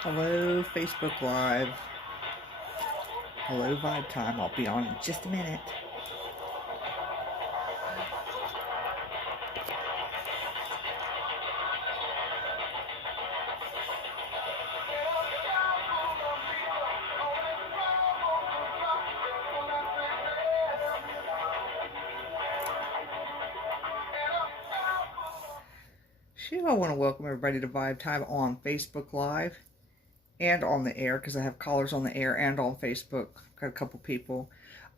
Hello, Facebook Live. Hello, Vibe Time. I'll be on in just a minute. Sure, I want to welcome everybody to Vibe Time on Facebook Live and on the air because I have callers on the air and on Facebook. Got a couple people.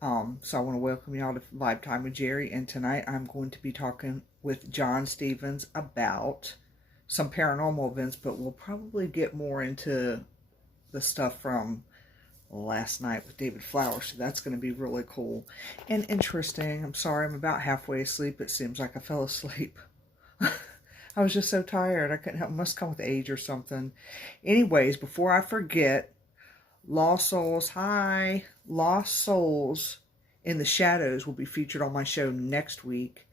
So I want to welcome y'all to Vibe Time with Geri. And tonight I'm going to be talking with John Stevens about some paranormal events, but we'll probably get more into the stuff from last night with David Flowers. So that's going to be really cool and interesting. I'm sorry, I'm about halfway asleep. It seems like I fell asleep. I was just so tired. I couldn't help. It must come with age or something. Anyways, before I forget, Lost Souls. Hi. Lost Souls in the Shadows will be featured on my show next week,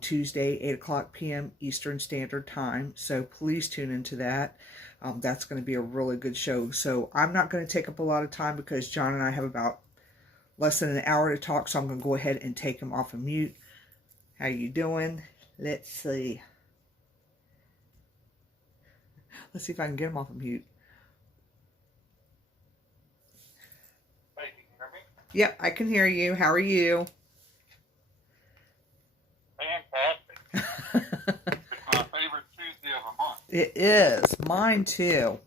Tuesday, 8 o'clock p.m. Eastern Standard Time. So please tune into that. That's going to be a really good show. So I'm not going to take up a lot of time because John and I have about less than an hour to talk. So I'm going to go ahead and take him off of mute. How you doing? Let's see. Let's see if I can get him off of mute. Hey, can you hear me? Yep, I can hear you. How are you? Fantastic. It's my favorite Tuesday of the month. It is. Mine too.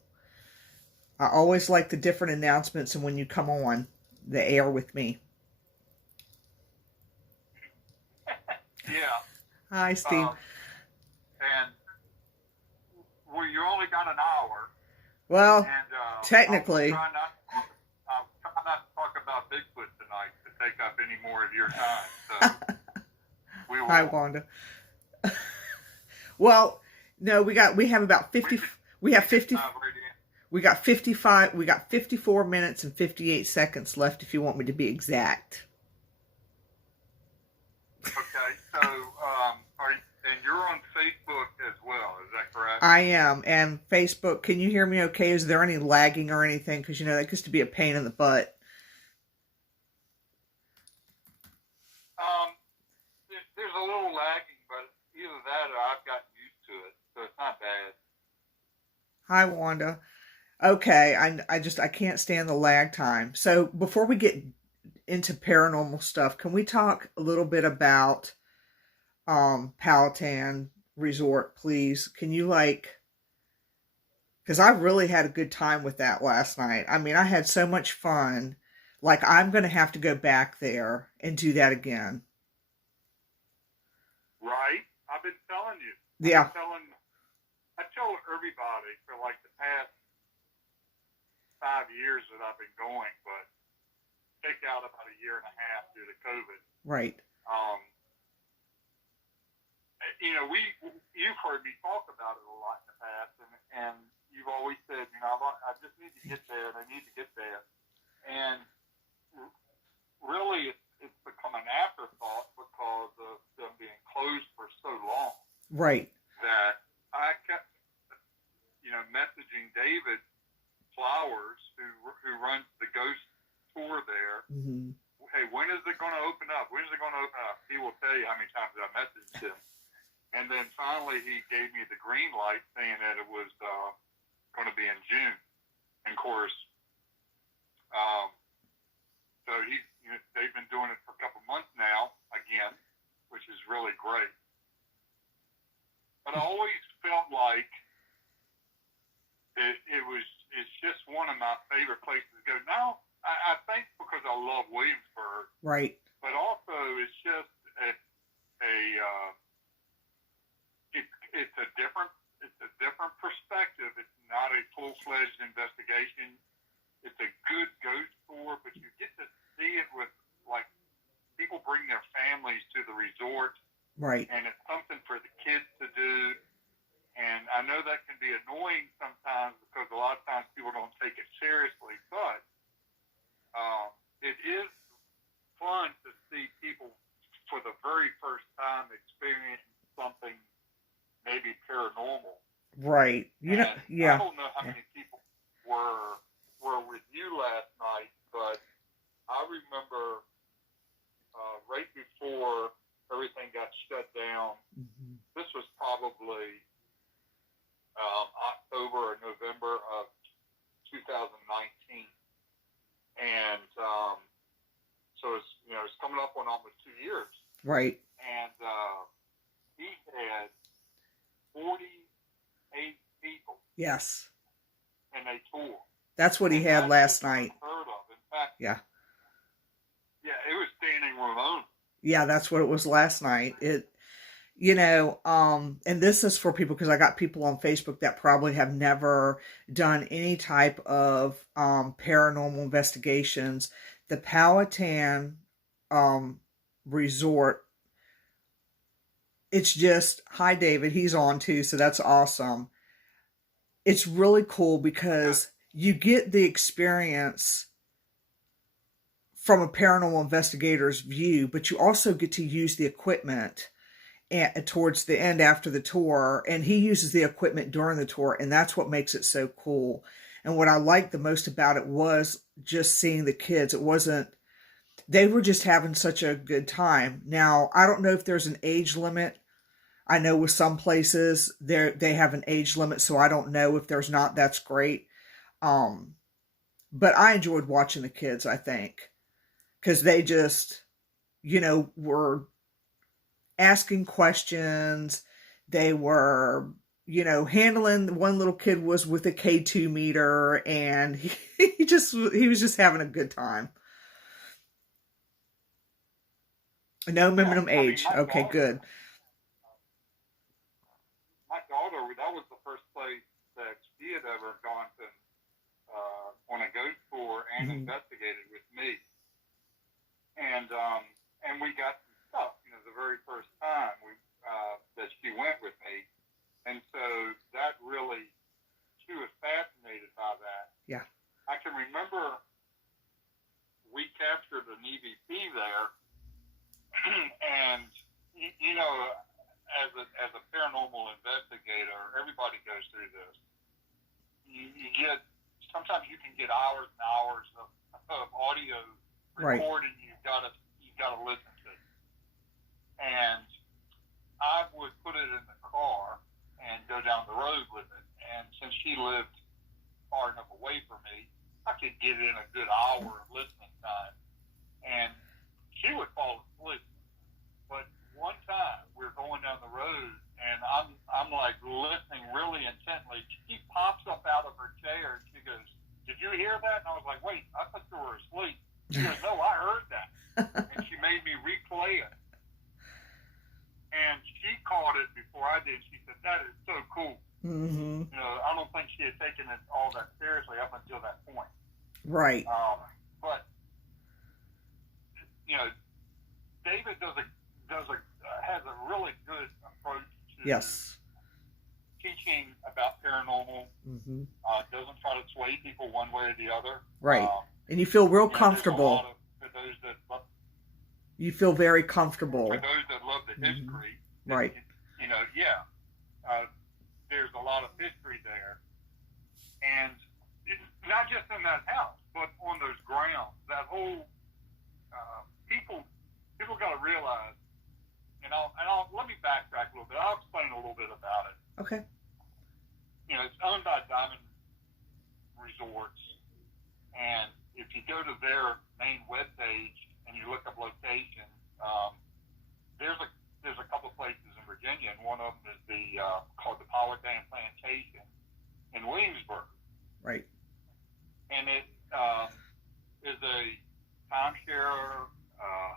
I always like the different announcements and when you come on the air with me. Yeah. Hi, Steve. And well, you only got an hour. Well, And technically. I'll try not to talk about Bigfoot tonight to take up any more of your time. So we will. Hi, Wanda. Well, no, we have about 50. We have 50. We got 55. We got 54 minutes and 58 seconds left. If you want me to be exact. Okay, so and you're on Facebook as well, is that correct? I am, and Facebook. Can you hear me? Okay? Is there any lagging or anything? Because you know that gets to be a pain in the butt. There's a little lagging, but either that or I've gotten used to it, so it's not bad. Hi, Wanda. Okay, I can't stand the lag time. So before we get into paranormal stuff, can we talk a little bit about Powhatan Resort, please? Can you because I really had a good time with that last night. I mean, I had so much fun. Like, I'm going to have to go back there and do that again. Right? I've been telling you. Yeah. I tell everybody for like the past 5 years that I've been going, but take out about a year and a half due to COVID. Right. You know, you've heard me talk about it a lot in the past, and you've always said, you know, I just need to get there, and I need to get there. And really, it's become an afterthought because of them being closed for so long. Right. That I kept, you know, messaging David Flowers, who runs the ghost tour there. Mm-hmm. Hey, when is it going to open up? When is it going to open up? He will tell you how many times I messaged him. And then finally he gave me the green light saying that it was going to be in June. And of course, so they've been doing it for a couple months now again, which is really great. But I always felt like it's just one of my favorite places to go. Now, I think because I love Williamsburg. Right. But also it's just it's a different perspective. It's not a full-fledged investigation. It's a good ghost tour, but you get to see it with, like, people bring their families to the resort. Right. And it's something for the kids to do. And I know that can be annoying sometimes because a lot of times people don't take it seriously, but it is fun to see people for the very first time experience something maybe paranormal. Right. Yeah. I don't know how many people last night, but I remember right before everything got shut down. Mm-hmm. This was probably October or November of 2019, and so it's coming up on almost 2 years. Right. And he had 48 people. Yes. And they tour. That's what he had last night. Unheard of. In fact, yeah, it was standing room only. Yeah, that's what it was last night. And this is for people, because I got people on Facebook that probably have never done any type of paranormal investigations. The Powhatan resort, it's just, hi David, he's on too, so that's awesome. It's really cool because you get the experience from a paranormal investigator's view, but you also get to use the equipment towards the end after the tour, and he uses the equipment during the tour, and that's what makes it so cool. And what I liked the most about it was just seeing the kids. They were just having such a good time. Now, I don't know if there's an age limit. I know with some places they have an age limit, so I don't know if there's not. That's great. But I enjoyed watching the kids, I think, because they just, were asking questions. They were, handling. One little kid was with a K2 meter, and he was just having a good time. No minimum age. Okay, good. My daughter, that was the first place that she had ever gone to on a ghost tour and investigated with me. And we got some stuff, the very first time that she went with me. And so that really, she was fascinated by that. Yeah. I can remember we captured an EVP there, and as a paranormal investigator, everybody goes through this. Sometimes you can get hours and hours of audio recording. You've got to listen to it. And I would put it in the car and go down the road with it. And since she lived far enough away from me, I could get in a good hour of listening time. And she would fall asleep. But one time we were going down the road, and I'm like listening really intently. She pops up out of her chair and she goes, "Did you hear that?" And I was like, "Wait, I thought you were asleep." She goes, "No, I heard that." And she made me replay it. And she caught it before I did. She said, "That is so cool." Mm-hmm. I don't think she had taken it all that seriously up until that point. Right. But David has a really good approach to teaching about paranormal. Mm-hmm. Doesn't try to sway people one way or the other. Right. And you feel real comfortable. You feel very comfortable. For those that love the history. Right. There's a lot of history there. And not just in that house, but on those grounds. That whole, people got to realize, let me backtrack a little bit. I'll explain a little bit about it. Okay. It's owned by Diamond Resorts, and if you go to their main webpage and you look up locations, there's a couple of places in Virginia, and one of them is called the Powhatan Plantation in Williamsburg. Right. And it is a timeshare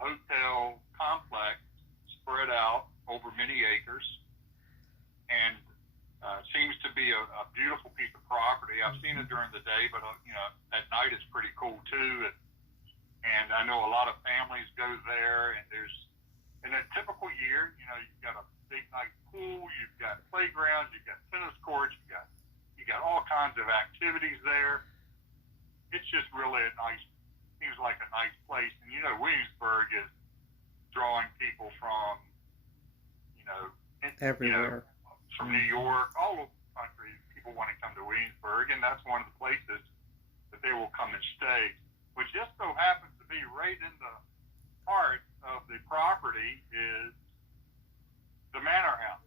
hotel complex spread out over many acres, and seems to be a beautiful piece of property. I've seen it during the day, but at night it's pretty cool too. And I know a lot of families go there, and in a typical year, you've got a big nice pool, you've got playgrounds, you've got tennis courts, you got all kinds of activities there. It's just really seems like a nice place. And Williamsburg is drawing people from everywhere. From New York, all over the country. People want to come to Williamsburg, and that's one of the places that they will come and stay, which just so happens to be right in the heart of the property is the Manor House.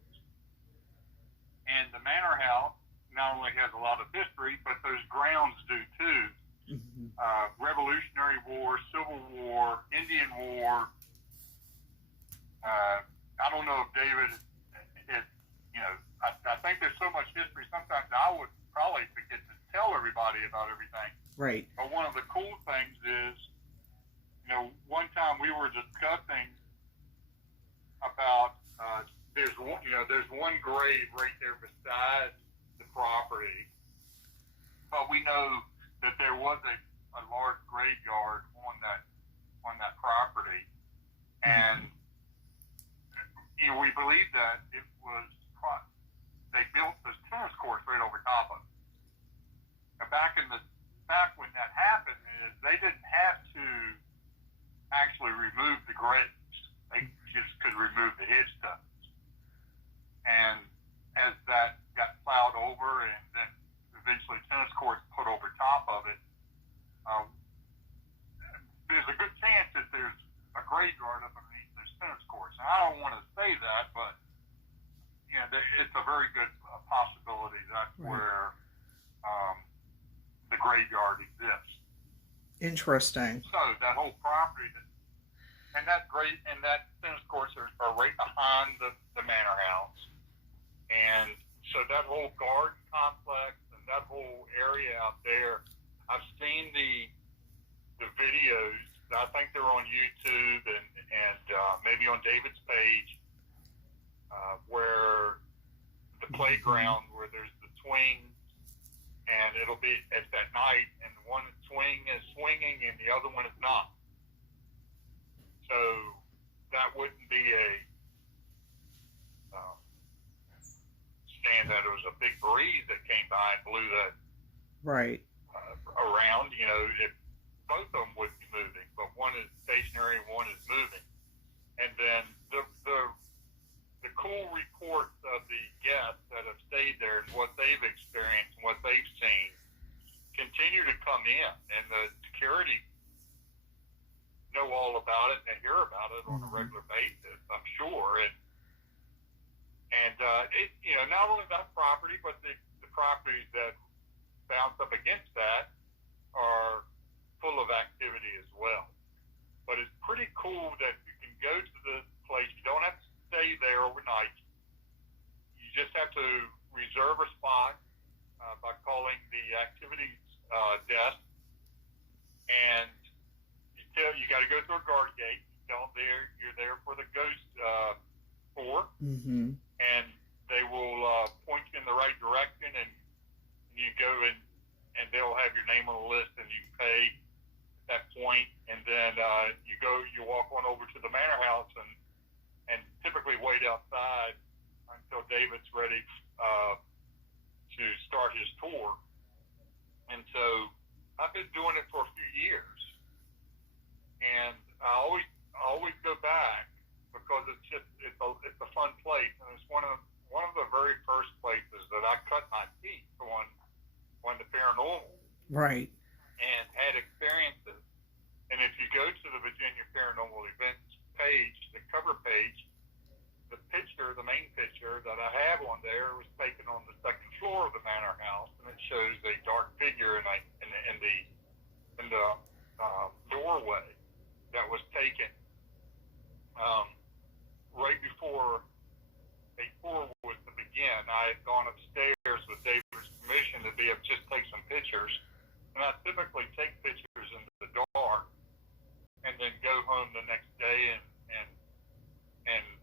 And the Manor House not only has a lot of history, but those grounds do too. Mm-hmm. Revolutionary War, Civil War, Indian War. I don't know if David is, I think there's so much history, sometimes I would probably forget to tell everybody about everything. Right. But one of the cool things is, one time we were discussing about, there's one grave right there beside the property, but we know that there was a large graveyard on that property, and we believe that it was they built this tennis court right over top of it. Now, back when that happened, is they didn't have to actually remove the graves; they just could remove the headstones. And as that got plowed over, and then eventually tennis courts put over top of it, there's a good chance that there's a graveyard underneath those tennis courts. And I don't want to say that, but it's a very good possibility that's right. where the graveyard exists. Interesting. So that whole property, and that tennis courts are right behind the Manor House, and so that whole garden complex and that whole area out there, I've seen the videos. I think they're on YouTube and maybe on David's page, where the playground, where there's the swings, and it'll be at night, and one swing is swinging and the other one is not. So that wouldn't be a stand that it was a big breeze that came by and blew that right around. If both of them would be moving, but one is stationary and one is moving. And then the cool reports of the guests that have stayed there and what they've experienced and what they've seen continue to come in, and the security know all about it and they hear about it on a regular basis, I'm sure. And it, not only that property, but the properties that bounce up against that are full of activity as well. But it's pretty cool that you can go to the place. You don't have to stay there overnight. You just have to reserve a spot by calling the activities desk, and you got to go through a guard gate. You tell them you're there for the ghost tour, and they will point you in the right direction, and you go and they'll have your name on the list, and you pay at that point, and then you walk on over to the Manor House and typically wait outside until David's ready to start his tour. And so I've been doing it for a few years, and I always go back because it's a fun place, and it's one of the very first places that I cut my teeth on the paranormal. Right. And had experiences. And if you go to the Virginia Paranormal Events page, the cover page, the main picture that I have on there was taken on the second floor of the Manor House, and it shows a dark figure in the doorway that was taken right before a tour was to begin. I had gone upstairs with David's permission to be able to just take some pictures, and I typically take pictures in the dark and then go home the next day and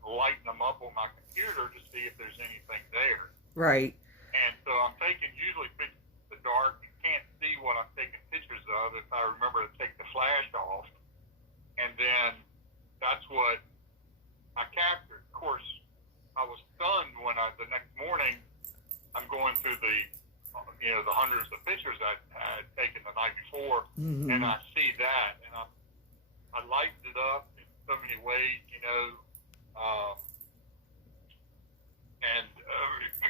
lighten them up on my computer to see if there's anything there. Right. And so I'm taking usually pictures in the dark. You can't see what I'm taking pictures of if I remember to take the flash off. And then that's what I captured. Of course, I was stunned when the next morning I'm going through the hundreds of pictures I had taken the night before, and I see that, and I lightened it up in so many ways, and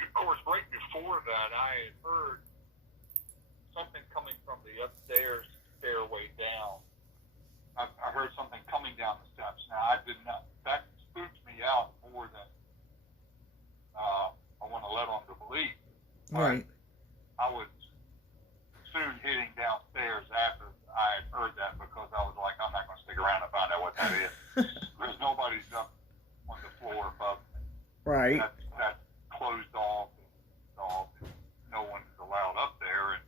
of course, right before that, I had heard something coming from the upstairs stairway down, I heard something coming down the steps. Now, I did not, that spooked me out more than I want to let on to believe. Right. I was soon heading downstairs after I had heard that, because I was like, I'm not going to stick around and find out what that is. Because nobody's up on the floor above me. Right. That's closed off, and no one's allowed up there,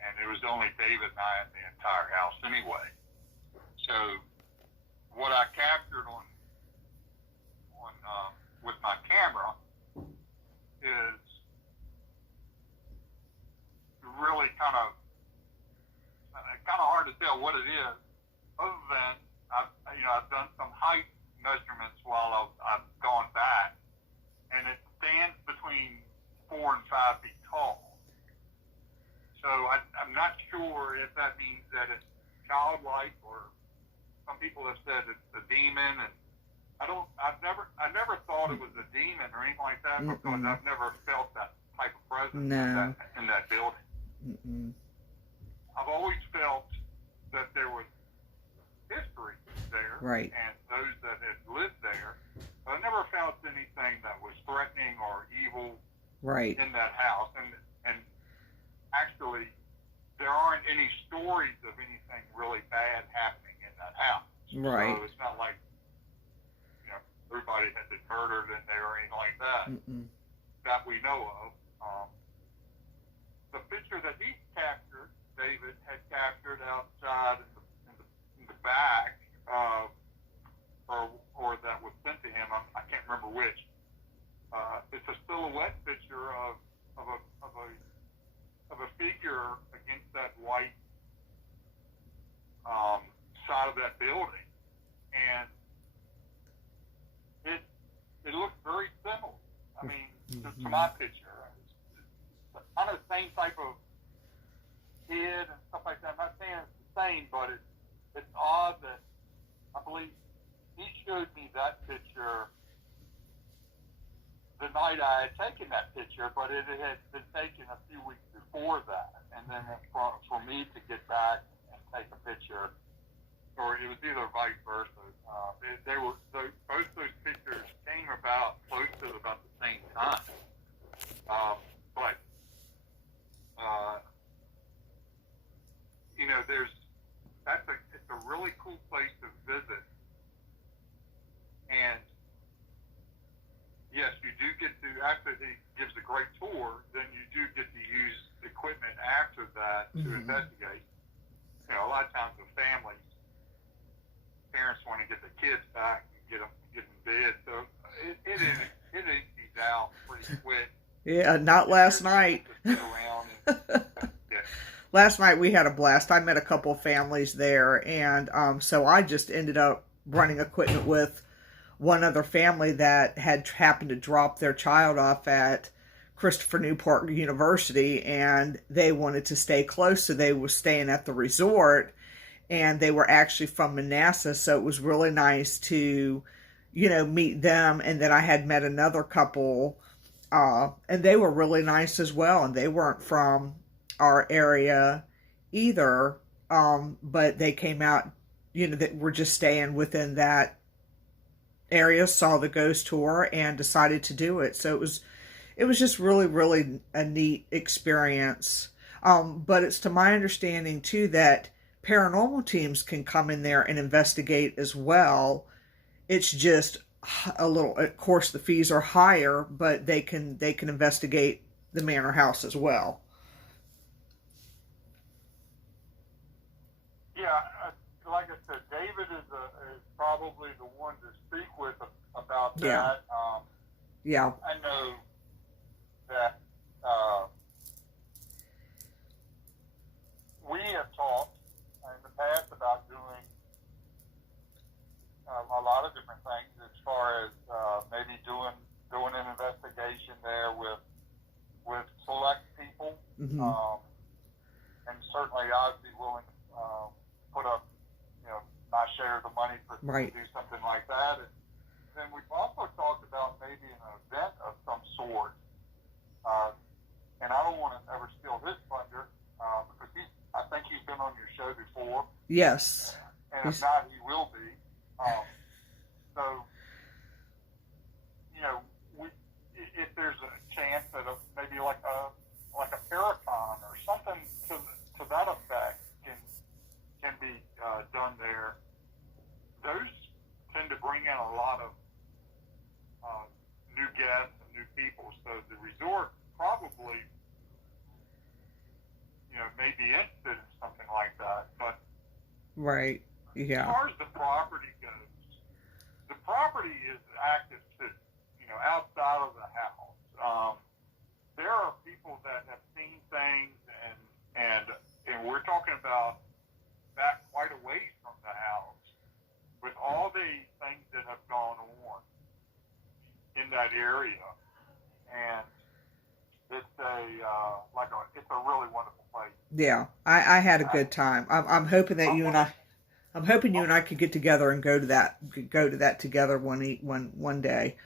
and it was only David and I in the entire house anyway. So what I captured on with my camera is really kind of hard to tell what it is, other than I've done some height measurements while I've gone back, and it stands between 4 and 5 feet tall. So I'm not sure if that means that it's childlike, or some people have said it's a demon, and I never thought it was a demon or anything like that, because I've never felt that type of presence in that building. Mm-mm. I've always felt that there was history there, right, and those that had lived there, but I never felt anything that was threatening or evil, right, in that house. And actually, there aren't any stories of anything really bad happening in that house. right. So it's not like everybody had been murdered in there or anything like that. That we know of. The picture that he captured, David had captured outside in the back, or that was sent to him. I can't remember which. It's a silhouette picture of a figure against that white side of that building, and it looks very similar. I mean, to my picture. It's kind of the same type of head and stuff like that. I'm not saying it's the same, but it's odd that I believe he showed me that picture the night I had taken that picture, but it had been taken a few weeks before that. And then for me to get back and take a picture, or it was either vice versa. Both those pictures came about close to about the same time. But it's a really cool place to visit. And yes, you do get to, after he gives a great tour, then you do get to use equipment after that to investigate. A lot of times with families, parents want to get the kids back and get them in bed, so it empties out pretty quick. Yeah, not last night. Last night we had a blast. I met a couple of families there, and so I just ended up running equipment with one other family that had happened to drop their child off at Christopher Newport University, and they wanted to stay close, so they were staying at the resort, and they were actually from Manassas, so it was really nice to, meet them. And then I had met another couple, and they were really nice as well, and they weren't from our area either, but they came out, that were just staying within that area, saw the ghost tour, and decided to do it. So it was just really, really a neat experience. But it's to my understanding too that paranormal teams can come in there and investigate as well. It's just a little, of course the fees are higher, but they can investigate the Manor house as well. Yeah, like I said, David is probably the one to speak with about that. Yeah. I know that we have talked in the past about doing a lot of different things, as far as maybe doing an investigation there with select people, and certainly I'd be willing to put up, my share of the money to do something like that. And then we've also talked about maybe an event of some sort. And I don't want to ever steal his thunder, because I think he's Yes. and if not, he will be. So, you know, if there's a chance that maybe like a paracon or something to that effect can be done there, those tend to bring in a lot of new guests and new people. So the resort probably, may be interested in something like that. But right, as yeah, far as the property goes, the property is active to, outside of the house. There are people that have seen things, and we're talking about back quite a ways from the house, with all the things that have gone on in that area, and it's a really wonderful place. yeah. I had a good time. I'm hoping that I'm hoping you and I could get together and go to that together one day.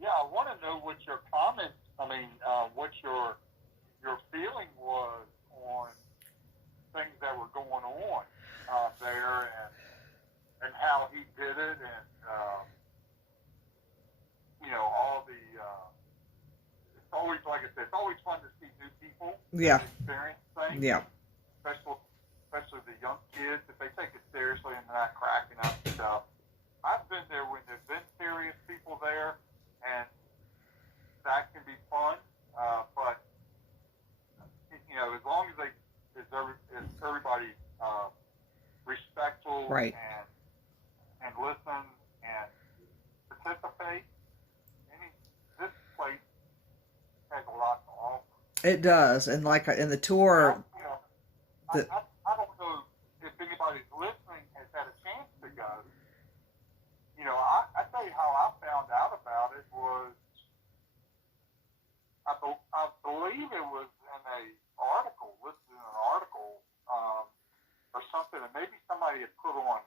Yeah, I want to know what your comments. What your feeling was on things that were going on there, and how he did it, and all the. It's always, like I said, it's always fun to see new people. Yeah. Experience things. Yeah. Especially the young kids, if they take it seriously and they're not cracking up and stuff. I've been there when there's been serious people there, and that can be fun. But as long as everybody respectful, right, and listen and participate. This place has a lot to offer. It does, and like in the tour, I don't know if anybody listening has had a chance to go. I tell you how I found out about it was, I believe it was in listed in an article, or something, and maybe somebody had put on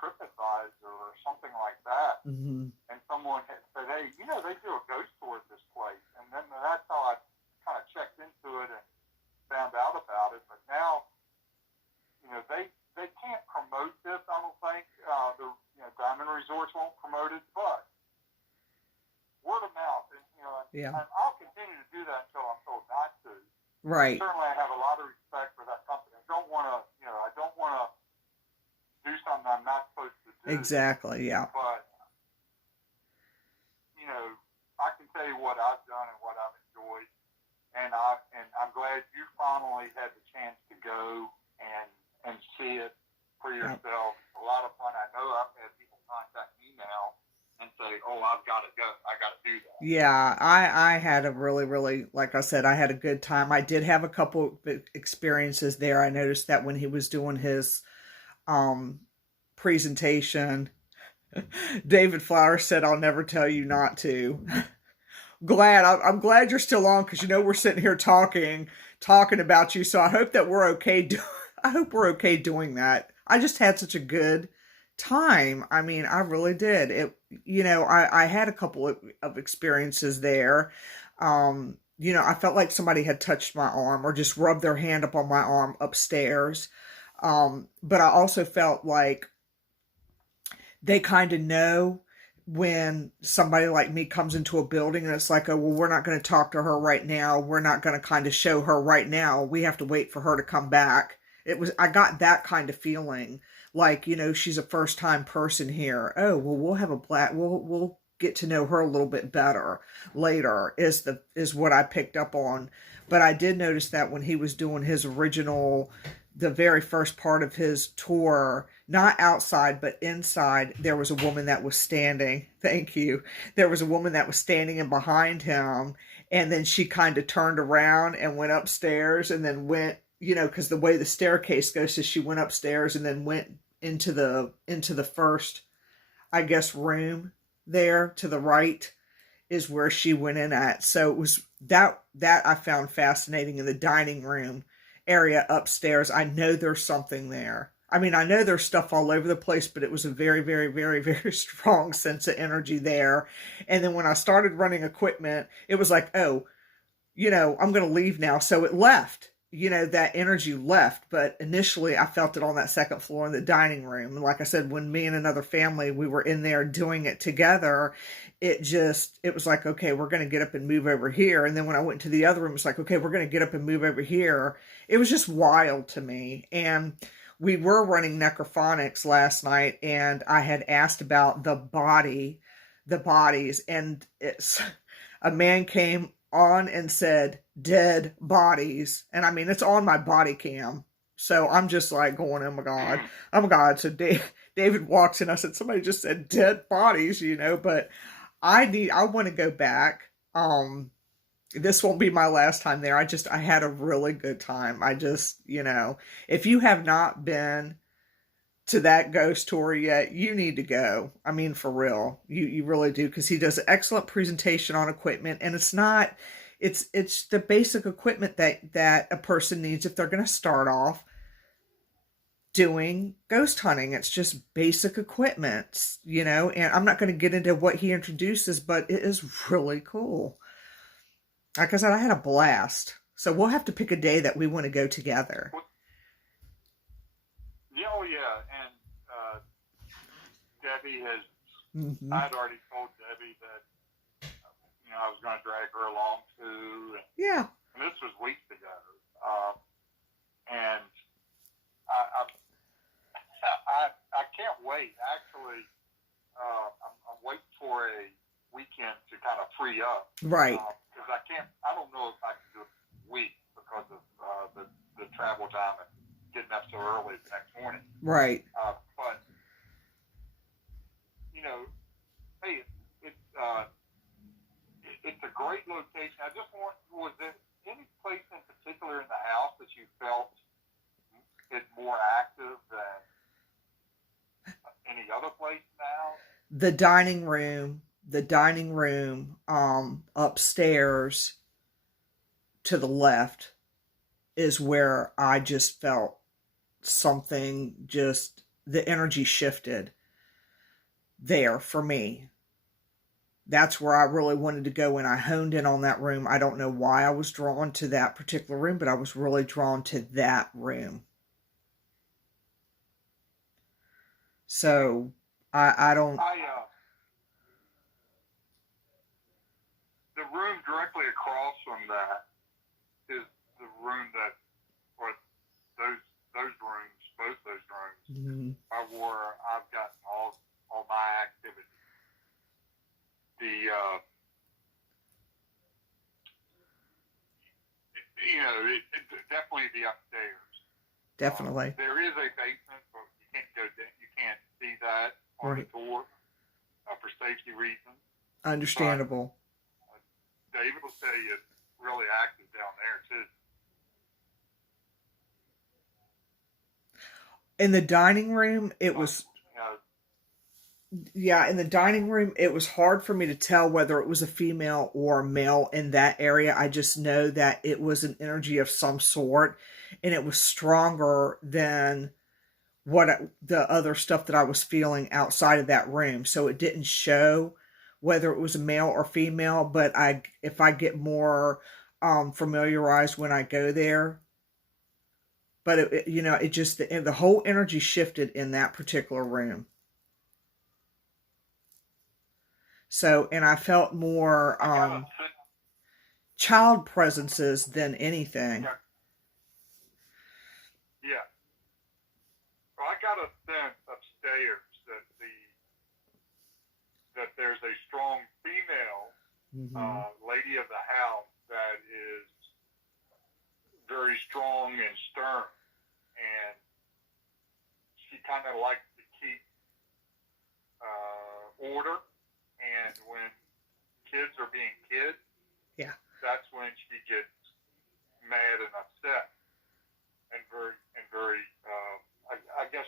TripAdvisor or something like that, mm-hmm. and someone had said, hey, they do a ghost tour at this place, and then that's how I kind of checked into it and found out about it. But now, they can't promote this, I don't think. The Diamond Resorts won't promote it, but word of mouth, and Yeah. and I'll continue to do that until I'm told not to. Right. Certainly, I have a lot of respect for that company. I don't want to do something I'm not supposed to do. Exactly. Yeah. But I can tell you what I've done and what I've enjoyed, and I'm glad you finally had the chance to go and see it for yourself. Yep. A lot of fun. I know I've had people contact me now and say, oh, I've got to go. I got to do that. Yeah, I had a really, really, like I said, I had a good time. I did have a couple experiences there. I noticed that when he was doing his presentation, David Flowers said, I'll never tell you not to. I'm glad you're still on, because we're sitting here talking about you. So I hope that we're okay. I hope we're okay doing that. I just had such a good time. I mean, I really did. I had a couple of experiences there. I felt like somebody had touched my arm or just rubbed their hand up on my arm upstairs. But I also felt like they kind of know when somebody like me comes into a building and it's like, oh, well, we're not going to talk to her right now. We're not going to kind of show her right now. We have to wait for her to come back. I got that kind of feeling like, she's a first time person here. Oh, well, we'll get to know her a little bit better later is what I picked up on. But I did notice that when he was doing the very first part of his tour, not outside, but inside, there was a woman that was standing. Thank you. There was a woman that was standing in behind him. And then she kind of turned around and went upstairs and then went, because the way the staircase goes is she went upstairs and then went into the first, I guess, room there to the right is where she went in at. So it was that I found fascinating in the dining room area upstairs. I know there's something there. I mean, I know there's stuff all over the place, but it was a very, very, very, very strong sense of energy there. And then when I started running equipment, it was like, oh, I'm going to leave now. So it left. that energy left. But initially I felt it on that second floor in the dining room. And like I said, when me and another family, we were in there doing it together, it was like, okay, we're going to get up and move over here. And then when I went to the other room, it's like, okay, we're going to get up and move over here. It was just wild to me. And we were running necrophonics last night, and I had asked about the bodies, and it's a man came on and said dead bodies, and I mean it's on my body cam, so I'm just like going, oh my god, oh my god. So David walks in, I said somebody just said dead bodies, but I want to go back. This won't be my last time there. I had a really good time. If you have not been to that ghost tour yet, you need to go. I mean, for real, you really do, because he does an excellent presentation on equipment, and it's the basic equipment that a person needs if they're going to start off doing ghost hunting. It's just basic equipment, and I'm not going to get into what he introduces, but it is really cool. Like I said, I had a blast. So we'll have to pick a day that we want to go together. Yeah, oh yeah, and Debbie has. Mm-hmm. I had already told Debbie that I was going to drag her along too. Yeah. And this was weeks ago, and I can't wait. Actually, I'm waiting for a weekend to kind of free up. Right. Because I don't know if I can do it a week because of the travel time and getting up so early the next morning. Right. But, hey, it's a great location. I just was there any place in particular in the house that you felt is more active than any other place now? The dining room, upstairs to the left is where I just felt something, the energy shifted there for me. That's where I really wanted to go, and I honed in on that room. I don't know why I was drawn to that particular room, but I was really drawn to that room. So I don't. The room directly across from that is the room or those rooms, both those rooms, Mm-hmm. are where I've gotten all my activity. Definitely the upstairs. Definitely. There is a basement, but you can't go down. You can't see that on the tour for safety reasons. Understandable. David will tell you it's really active down there too. In the dining room, it was. Yeah, in the dining room, it was hard for me to tell whether it was a female or a male in that area. I just know that it was an energy of some sort, and it was stronger than the other stuff that I was feeling outside of that room. So it didn't show whether it was a male or female, but if I get more familiarized when I go there. But it just, the whole energy shifted in that particular room. So, and I felt more child presences than anything. Yeah. Well, I got a sense upstairs that there's a strong female lady of the house that is very strong and stern, and she kind of likes to keep order. And when kids are being kids, yeah, that's when she gets mad and upset, and very. I guess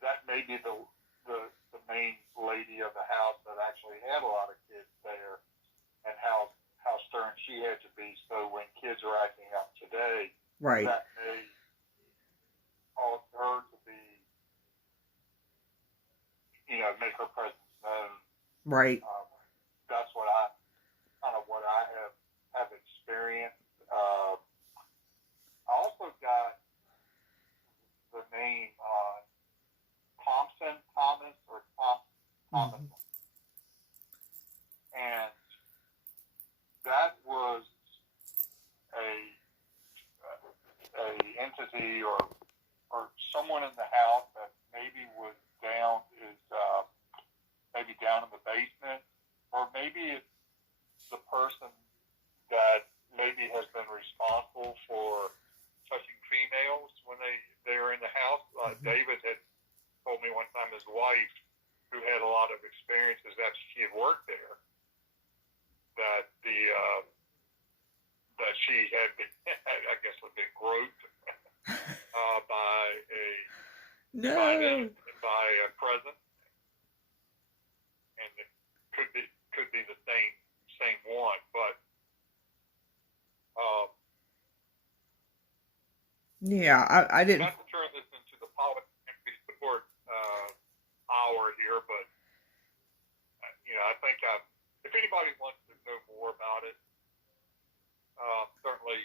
that may be the main lady of the house that actually had a lot of kids there, and how stern she had to be. So when kids are acting up today, right, that may cause her to be, make her presence known. Right. That's what I have experienced. had been, I guess, had been groped by No. by a present, and it could be the same one, but yeah, I didn't. not to turn this into the politics support hour here, but I think if anybody wants to know more about it, certainly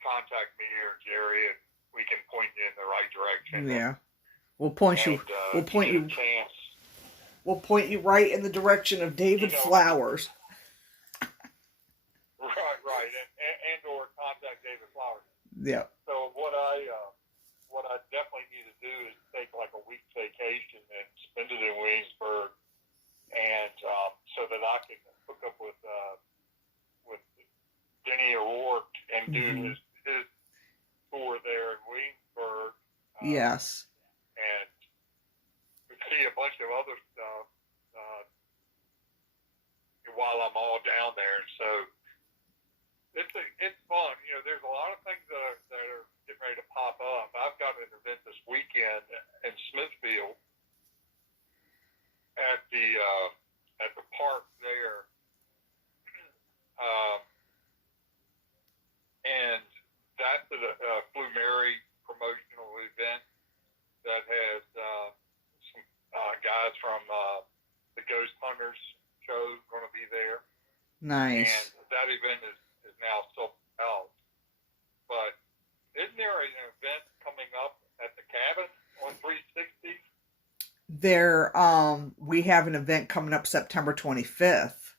contact me or Jerry, and we can point you in the right direction. Yeah, we'll point you. We'll point you. Chance. We'll point you right in the direction of David Flowers. Right, and or contact David Flowers. Yeah. So what I definitely need to do is take like a week's vacation and spend it in Williamsburg, and so that I can hook up with Denny O'Rourke and do his tour there in Williamsburg. Yes. And see a bunch of other stuff while I'm all down there. So it's fun. There's a lot of things that are getting ready to pop up. I've got an event this weekend in Smithfield at the park there, and that's a Blue Mary promotional event that has some guys from the Ghost Hunters show going to be there. Nice. And that event is now sold out. But isn't there an event coming up at the cabin on 360? We have an event coming up September 25th.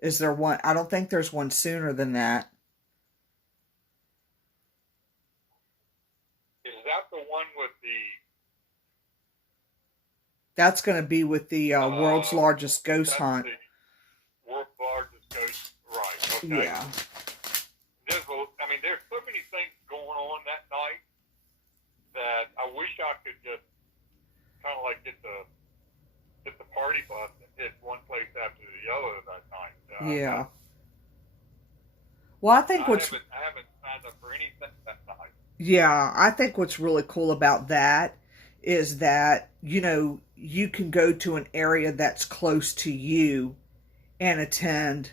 Is there one? I don't think there's one sooner than that. Is that the one with the... That's going to be with the world's largest ghost hunt. World's largest ghost, right? Okay. Yeah. There's so many things going on that night that I wish I could just kind of like get the party bus and hit one place after the other that night. Yeah. Well, I think I haven't signed up for anything that night. Yeah, I think what's really cool about that is that, you can go to an area that's close to you and attend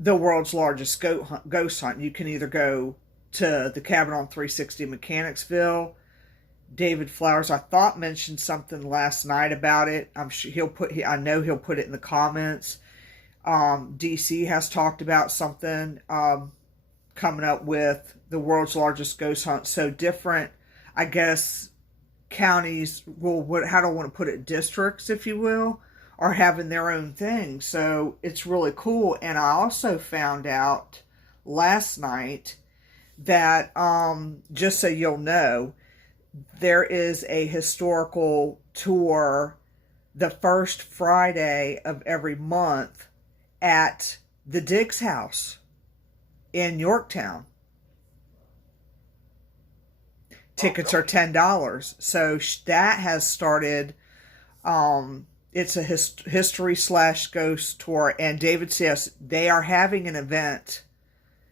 the world's largest ghost hunt. You can either go to the cabin on 360 Mechanicsville. David Flowers, I thought, mentioned something last night about it. I'm sure I know he'll put it in the comments. DC has talked about something coming up with the world's largest ghost hunt. So different, I guess, counties, how do I want to put it, districts, if you will, are having their own thing. So it's really cool. And I also found out last night that, just so you'll know, there is a historical tour the first Friday of every month at the Diggs House in Yorktown. Tickets are $10. So that has started. It's a history/ghost tour. And David says they are having an event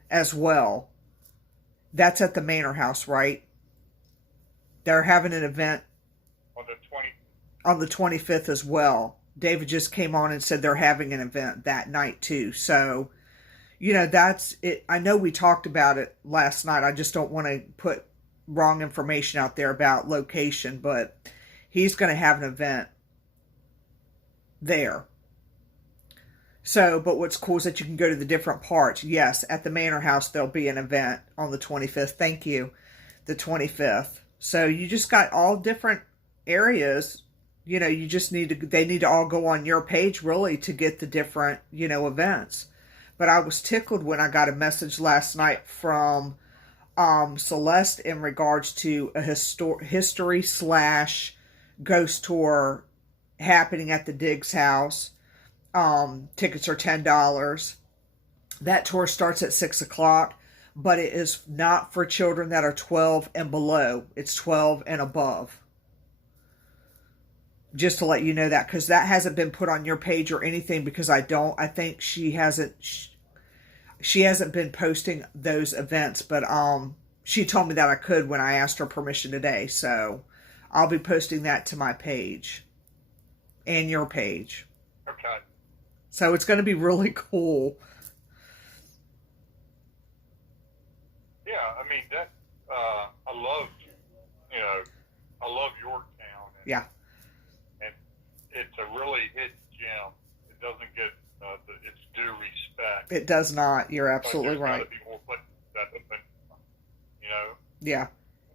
as well. That's at the Manor House, right? They're having an event on the 25th as well. David just came on and said they're having an event that night too. So, that's it. I know we talked about it last night. I just don't want to put wrong information out there about location, but he's going to have an event there. So, but what's cool is that you can go to the different parts. Yes, at the Manor House, there'll be an event on the 25th. Thank you. The 25th. So you just got all different areas. You just they need to all go on your page really to get the different, events. But I was tickled when I got a message last night from Celeste in regards to a history/ghost tour happening at the Diggs House. Tickets are $10. That tour starts at 6:00, but it is not for children that are 12 and below. It's 12 and above. Just to let you know that, because that hasn't been put on your page or anything, because I think she hasn't, she hasn't been posting those events, but she told me that I could when I asked her permission today. So I'll be posting that to my page and your page. Okay. So it's going to be really cool. Yeah, I mean that. I love Yorktown. Yeah. And it's a really hidden gem. It doesn't get its due respect. It does not. You're absolutely right. There's got to be more places that open. Yeah,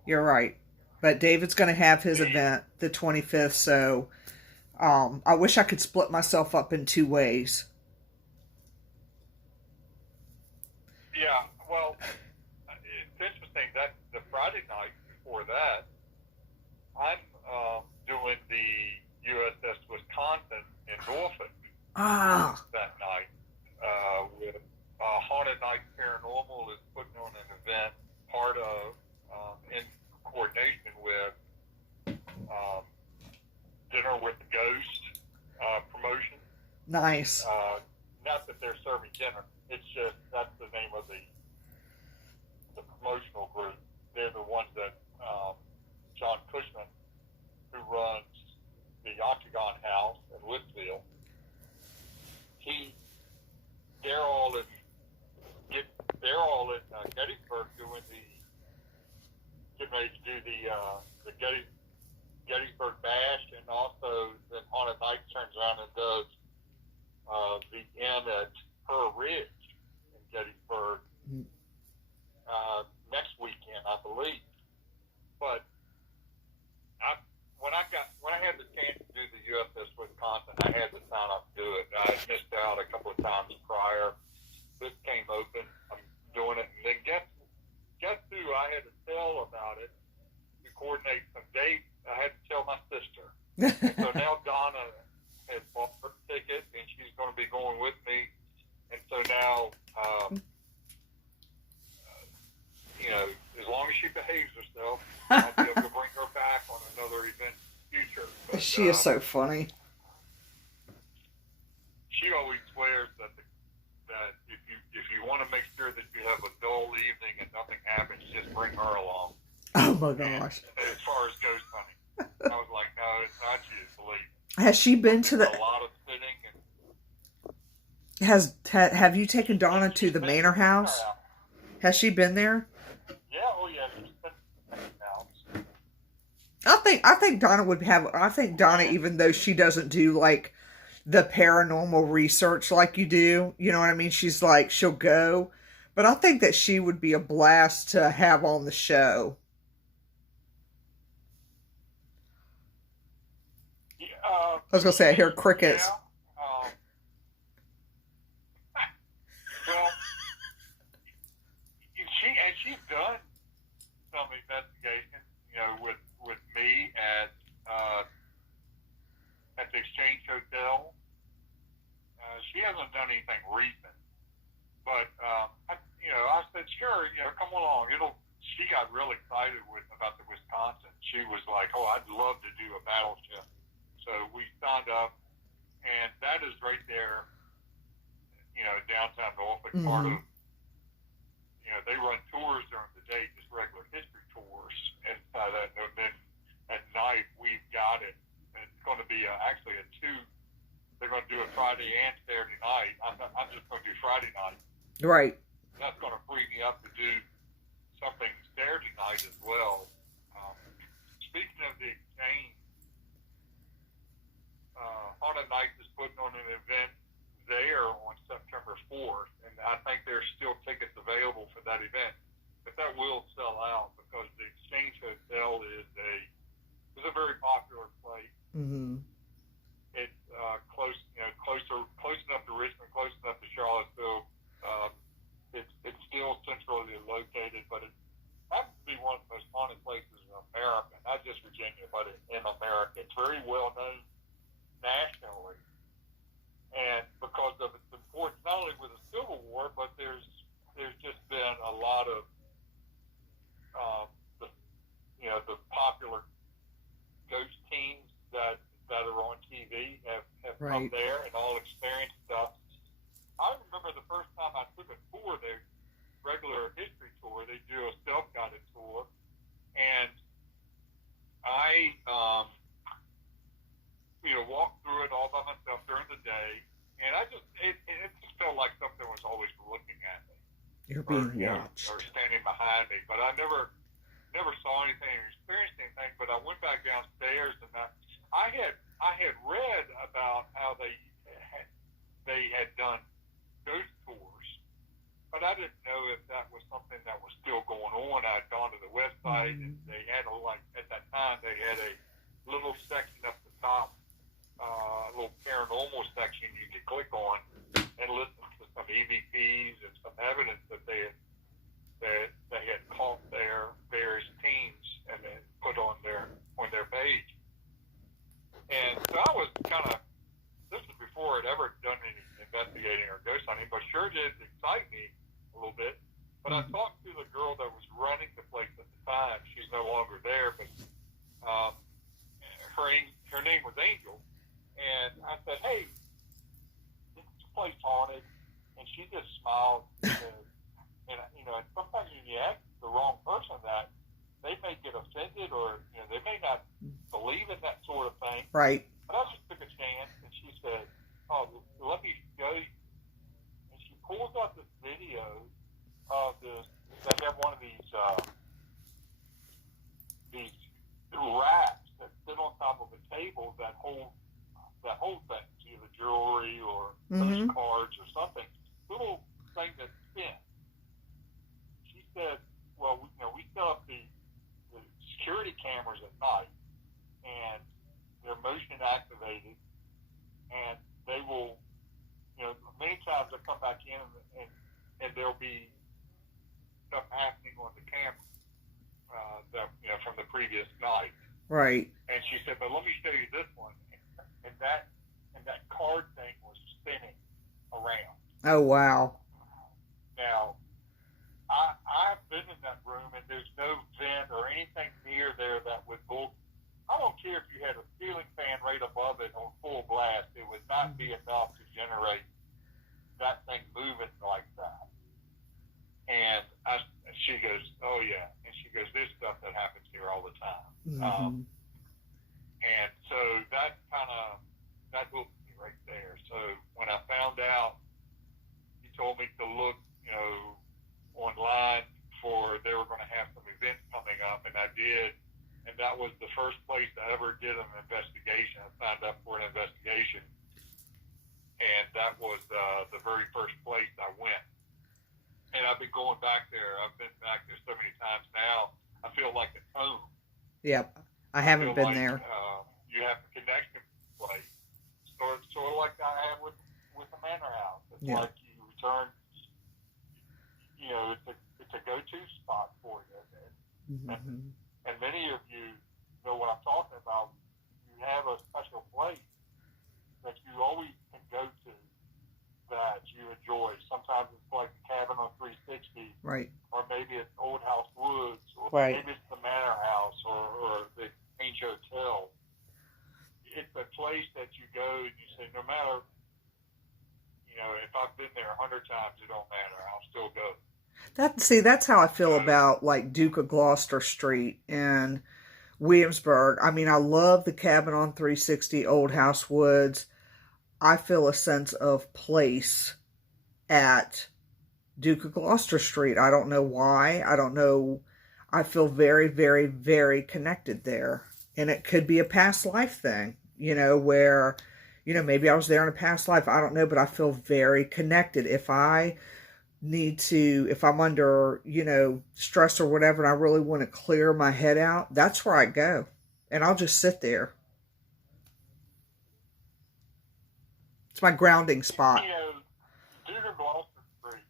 you're right. But David's going to have his event the 25th, so I wish I could split myself up in 2 ways. Yeah, well, it's interesting that the Friday night before that, I'm doing the USS Wisconsin in Norfolk that night with Haunted Night Paranormal is putting on an event, part of in coordination with Dinner with the Ghost promotion. Nice. Not that they're serving dinner. It's just that's the name of the promotional group. They're the ones that John Cushman, who runs the Octagon House in Woodville, they're all in Gettysburg doing getting ready to do the Gettysburg Bash, and also then Haunted Night turns around and does the inn at Her Ridge in Gettysburg next weekend, I believe. But when I had the chance to do the USS Wisconsin, I had to sign up to do it. I missed out a couple of times prior. This came open. I'm doing it, and then guess who I had to tell about it to coordinate some dates? I had to tell my sister. So now Donna has bought her ticket, and she's going to be going with me. And so now, as long as she behaves herself, I'll be able to bring her back on another event in the future. But, she is so funny. She always swears that if you want to make sure that you have a dull evening and nothing happens, just bring her along. Oh my gosh! And as far as ghost hunting, I was like, no, it's not you, believe me. Has she been to the? A lot of sitting and. Have you taken Donna to the Manor house? Has she been there? Yeah, oh yeah, she's been to the house. I think Donna would have. I think Donna, even though she doesn't do like the paranormal research like you do, you know what I mean? She's like, she'll go, but I think that she would be a blast to have on the show. Yeah, I was gonna say I hear crickets. Yeah, well, she's done some investigation, with me at the Exchange Hotel. She hasn't done anything recent, but I said, sure, come along. She got real excited about the Wisconsin. She was like, oh, I'd love to do a battleship. So we signed up, and that is right there, downtown Norfolk, part of. They run tours during the day, just regular history tours, and then at night we've got it. And it's going to be actually a two. They're going to do it Friday and Saturday night. I'm just going to do Friday night. Right. That's going to free me up to do something Saturday night as well. Speaking of the Exchange, Haunted Night is putting on an event there on September 4th, and I think there's still tickets available for that event, but that will sell out because the Exchange Hotel is a very popular place. Mm-hmm. It's close enough to Richmond, close enough to Charlottesville. It's still centrally located, but it happens to be one of the most haunted places in America, not just Virginia, but in America. It's very well known nationally. And because of its importance, not only with the Civil War, but there's just been a lot of the popular ghost teams that always looking at me. You're being watched. Or standing behind me. But I never saw anything or experienced anything. But I went back downstairs, and I had read about how they had done ghost tours, but I didn't know if that was something that was still going on. I'd gone to the website, and they had at that time they had a little section up the top, a little paranormal section you could click on and listen to some EVPs and some evidence that they had caught their various teams and then put on their page. And so I was kind of, this was before I'd ever done any investigating or ghost hunting, but sure did excite me a little bit. But I talked to the girl that was running the place at the time. She's no longer there, but her name was Angel. And I said, hey, is this place haunted? And she just smiled. And sometimes when you ask the wrong person that, they may get offended, or they may not believe in that sort of thing. Right. But I just took a chance, and she said, "Oh, let me show you." And she pulls up this video of this. They have one of these racks that sit on top of a table that hold things, either jewelry or cards or something. Little thing that spins. She said, "Well, we set up the security cameras at night, and they're motion activated, and they will, many times they come back in and there'll be stuff happening on the camera from the previous night." Right. And she said, "But let me show you this one," and that card thing was spinning around. Oh, wow. Now, I've been in that room, and there's no vent or anything near there that would blow. I don't care if you had a ceiling fan right above it on full blast, it would not be enough to generate that thing moving like that. And she goes, "Oh yeah," and she goes, "There's stuff that happens here all the time." And so that hooked me right there. So when I found out, he told me to look, online for, they were going to have some events coming up, and I did. And that was the first place I ever did an investigation. I signed up for an investigation, and that was the very first place I went. And I've been going back there. I've been back there so many times now. I feel like it's home. Yep. I haven't been there. You have a connection with the place. Sort of like I have with the Manor House. It's like you return, it's a go-to spot for you. And many of you know what I'm talking about. You have a special place that you always can go to that you enjoy. Sometimes it's like the cabin on 360. Right. Or maybe it's Old House Woods. Or maybe it's the Manor House or the Range Hotel. It's a place that you go and you say, no matter, if I've been there 100 times, it don't matter. I'll still go. That's how I feel about like Duke of Gloucester Street in Williamsburg. I mean, I love the cabin on 360, Old House Woods. I feel a sense of place at Duke of Gloucester Street. I don't know why. I don't know. I feel very, very, very connected there. And it could be a past life thing, where, maybe I was there in a past life. I don't know, but I feel very connected. If I'm under, stress or whatever, and I really want to clear my head out, that's where I go. And I'll just sit there. It's my grounding spot. Duke of Gloucester Street.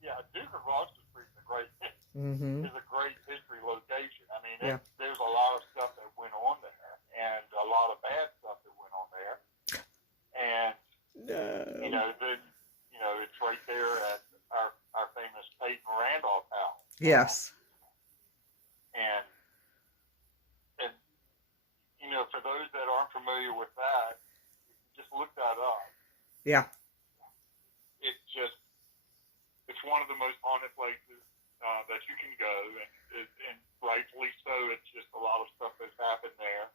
Yeah, Duke of Gloucester Street is a great history location. I mean, there's a lot of stuff that went on there, and a lot of bad stuff that went on there. And it's right there at our famous Peyton Randolph house. Yes. And for those that aren't familiar with that, just look that up. Yeah. It's one of the most haunted places that you can go, and rightfully so. It's just a lot of stuff that's happened there.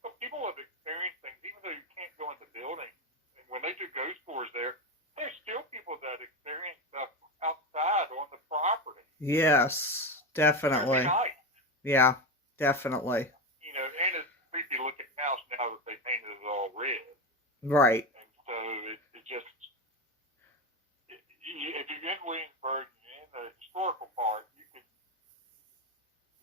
But people have experienced things, even though you can't go in the building. And when they do ghost tours there, there's still people that experience stuff outside on the property Yes, every definitely. night. Yeah, definitely. And it's creepy looking house now that they painted it all red. Right. And so it just, if you're in Williamsburg, in the historical part, you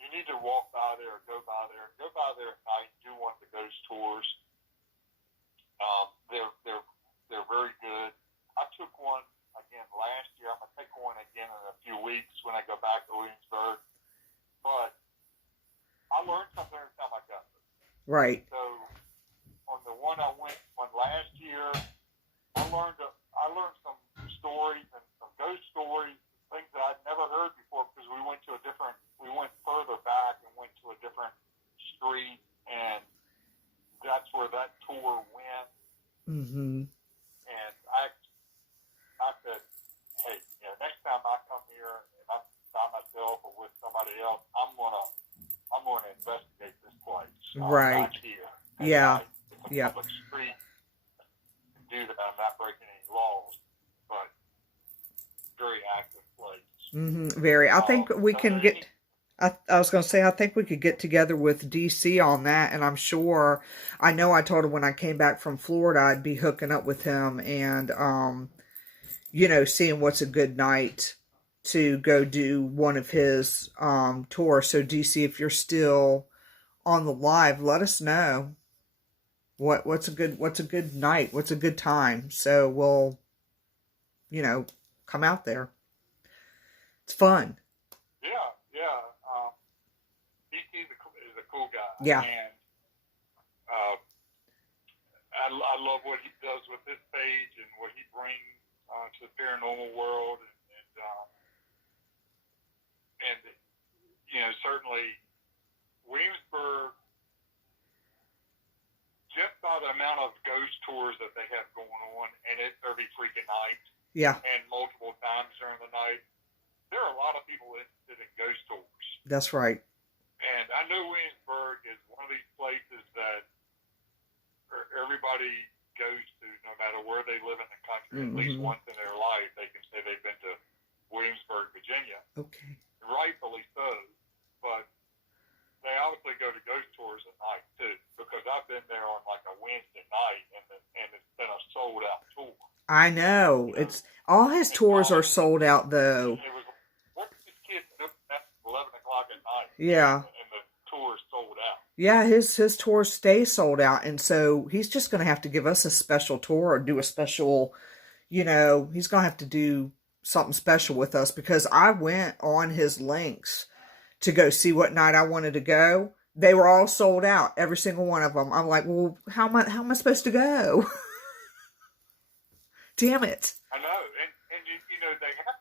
need to walk by there or go by there. Go by there at night. Do one of the ghost tours. They're very good. I took one again last year. I'm gonna take one again in a few weeks when I go back to Williamsburg. But I learned something every time I got there. Right. So on the one I went on last year, I learned some stories and some ghost stories, things that I'd never heard before because we went further back and went to a different street, and that's where that tour went. Mm-hmm. And I said, hey, next time I come here and I'm by myself or with somebody else, I'm gonna investigate this place. Right. Back here. Yeah. It's a Yeah. public street. Do that. I'm not breaking any laws, but very active place. Mm-hmm. Very. I think we can get. I was going to say, I think we could get together with DC on that, and I'm sure, I know I told him when I came back from Florida, I'd be hooking up with him and, seeing what's a good night to go do one of his, tours. So DC, if you're still on the live, let us know what's a good night, what's a good time. So we'll, come out there. It's fun. Is a cool guy. Yeah. And I love what he does with his page and what he brings to the paranormal world. And certainly Williamsburg, just by the amount of ghost tours that they have going on, and it's every freaking night. Yeah. And multiple times during the night, there are a lot of people interested in ghost tours. That's right. And I know Williamsburg is one of these places that everybody goes to, no matter where they live in the country. Mm-hmm. At least once in their life, they can say they've been to Williamsburg, Virginia. Okay. Rightfully so. But they obviously go to ghost tours at night, too, because I've been there on like a Wednesday night, and it's been a sold-out tour. I know. It's all his tours are sold out, though. It was, what's this kid doing at 11 o'clock at night? Yeah. And the tour is sold out. Yeah, his tours stay sold out, and so he's just going to have to give us a special tour or do a special, he's going to have to do something special with us, because I went on his links to go see what night I wanted to go. They were all sold out, every single one of them. I'm like, well, how am I supposed to go? Damn it. I know, and they have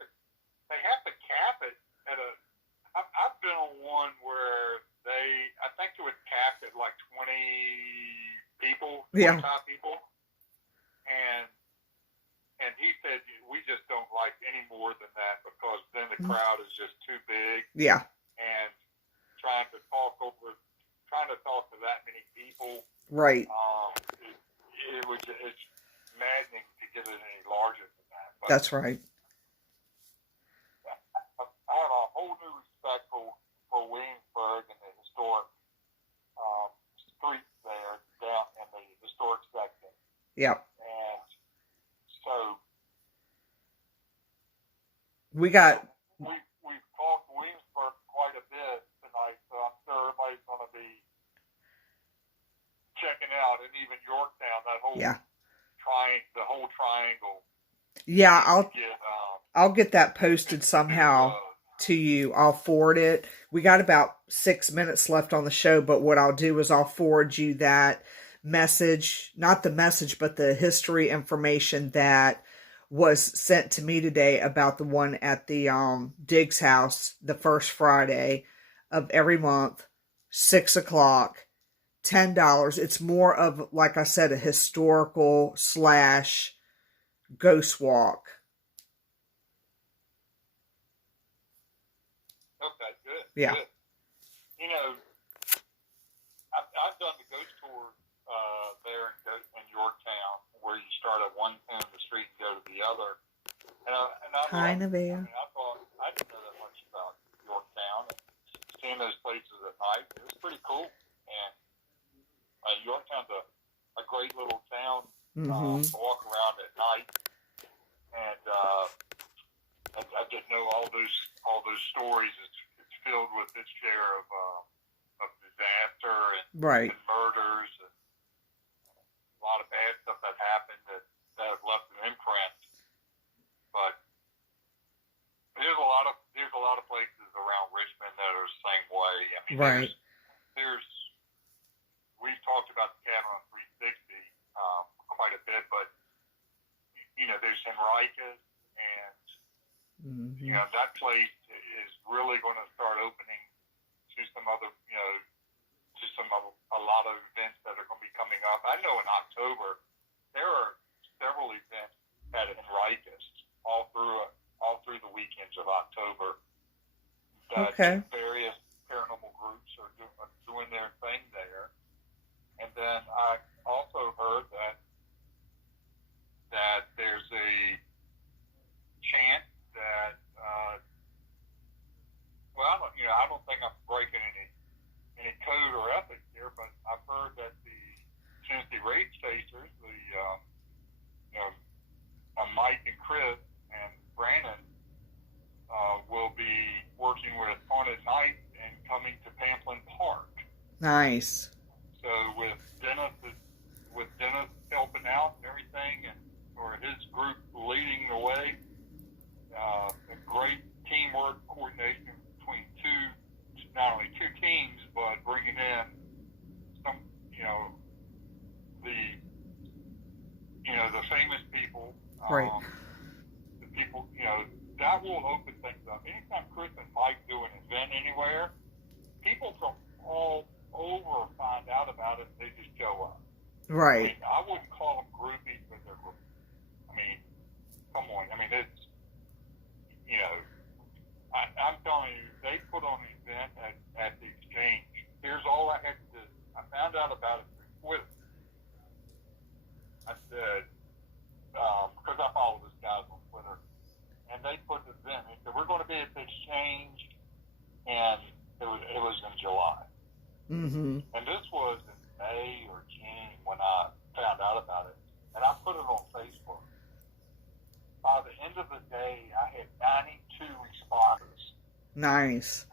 to cap it at a. I've been on one where I think it was capped at like 20 people, 25 people, and he said we just don't like any more than that because then the crowd is just too big. Yeah. And trying to talk to that many people. Right. It's maddening to get it any larger than that. But that's right. I have a whole new respect for Williamsburg and the historic streets there down in the historic section. Yep. And so we've talked Williamsburg quite a bit tonight, so I'm sure everybody's going to be checking out, and even Yorktown, that whole the whole triangle. Yeah, I'll get that posted somehow to you. I'll forward it. We got about 6 minutes left on the show, but what I'll do is I'll forward you that message, not the message, but the history information that was sent to me today about the one at the Diggs house, the first Friday of every month, 6 o'clock, $10. It's more of, like I said, a historical / ghost walk. Okay, good. Yeah. Good. I've done the ghost tour there in Yorktown, where you start at one end of the street street and go to the other. And I Kind of, loved it. I yeah. mean, I thought I didn't know that much about Yorktown, and seeing those places at night, it was pretty cool. And Yorktown's a great little town to walk around at night, and I didn't know all those stories. It's filled with its share of disaster and murders and a lot of bad stuff that happened that have left an imprint. But there's a lot of places around Richmond that are the same way. I mean, there's we've talked about the cabin on 360 quite a bit, but there's Henricus, and that place is really going to start opening to some other a lot of events that are going to be coming up. I know in October there are several events at Henricus all through the weekends of October that various paranormal groups are doing their thing there. And then I also heard that there's a chance that I don't think I'm breaking any code or ethics here, but I've heard that the Tennessee raid chasers, Mike and Chris and Brandon, will be working with Haunted Night and coming to Pamplin Park. Nice. So with Dennis helping out and everything, or his group leading the way, a great teamwork, coordination between not only two teams, but bringing in some, the famous people, the people, that will open things up. Anytime Chris and Mike do an event anywhere, people from all over find out about it, and they just show up. Right. I mean, I wouldn't call them groupies, but they're groupies. I mean, come on. I mean, it's, I'm telling you, they put on an event at the Exchange. Here's all I had to do. I found out about it through Twitter. I said, because I follow this guys on Twitter, and they put this in. They said, we're going to be at the Exchange, and it was in July. Mm-hmm. And this was in May or June when I found out about it. And I put it on Facebook. By the end of the day, I had 92 responses. Nice.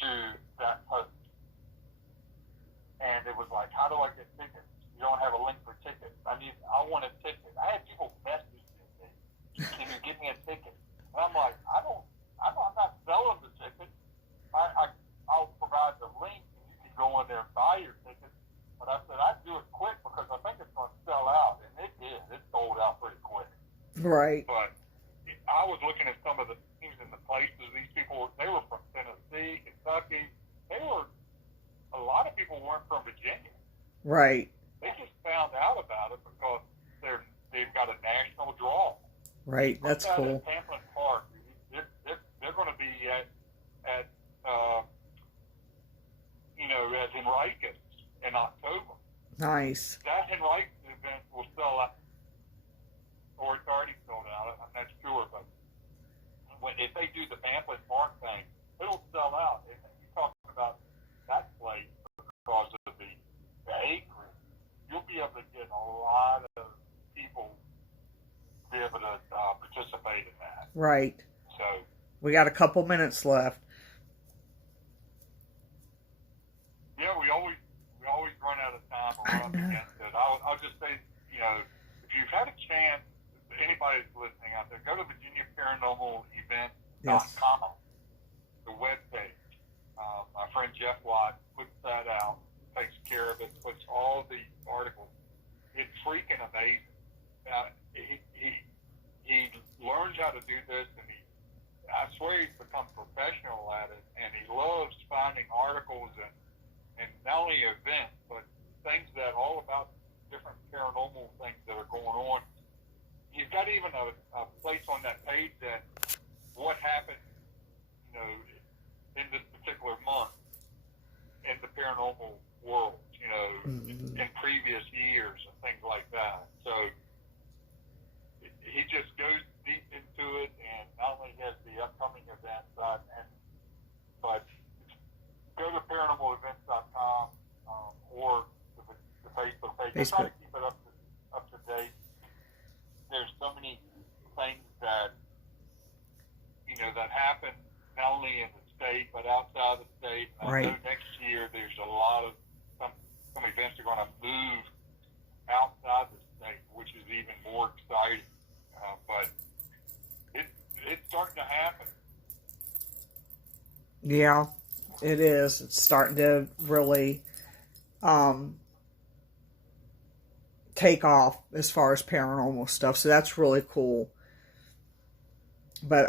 To that post. And it was like, how do I get tickets? You don't have a link for tickets. I want a ticket. I had people message me, can you give me a ticket? And I'm like, I'm not selling the ticket. I'll provide the link and you can go in there and buy your ticket. But I said, I'd do it quick because I think it's going to sell out. And it did. It sold out pretty quick. Right. But I was looking at some of the teams and the places. These people, they were from Tennessee, Kentucky. A lot of people weren't from Virginia. Right. They just found out about it because they've got a national draw. Right. That's cool. At Pamplin Park, they're going to be at Henricus in October. Nice. That Henricus event will sell out, or it's already sold out. I'm not sure, but if they do the Pamplin Park thing, it'll sell out. And you're talking about that place because of the acreage. You'll be able to get a lot of people to be able to participate in that. Right. So we got a couple minutes left. Yeah, we always run out of time or run up against it. I'll just say, if you've had a chance, anybody that's listening out there, go to Virginia Paranormal Events.com, the webpage. My friend Jeff Watt puts that out, takes care of it, puts all the articles. It's freaking amazing. He learns how to do this, and I swear he's become professional at it, and he loves finding articles and not only events, but things that all about different paranormal things that are going on. He's got even a place on that page that what happened, in this particular month in the paranormal world, in previous years and things like that. So he just goes deep into it, and not only has the upcoming events, but go to paranormalevents.com or the Facebook page. I try to keep it up to date. There's so many things that that happen not only in the state but outside the state. And I know next year there's a lot of some events are going to move outside the state, which is even more exciting. But it's starting to happen. Yeah, it is. It's starting to really take off as far as paranormal stuff. So that's really cool. But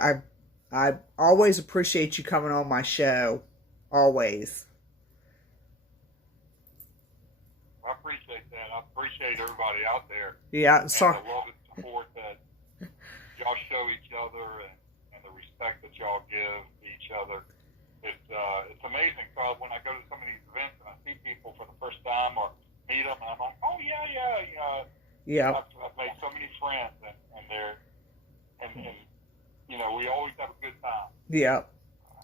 I always appreciate you coming on my show. Always. I appreciate that. I appreciate everybody out there. Yeah, sorry. And the love and support that y'all show each other, and the respect that y'all give each other. It's amazing. So when I go to some of these events and I see people for the first time or meet them, and I'm like, oh yeah. Yeah. I've made so many friends, and they're and we always have a good time. Yeah.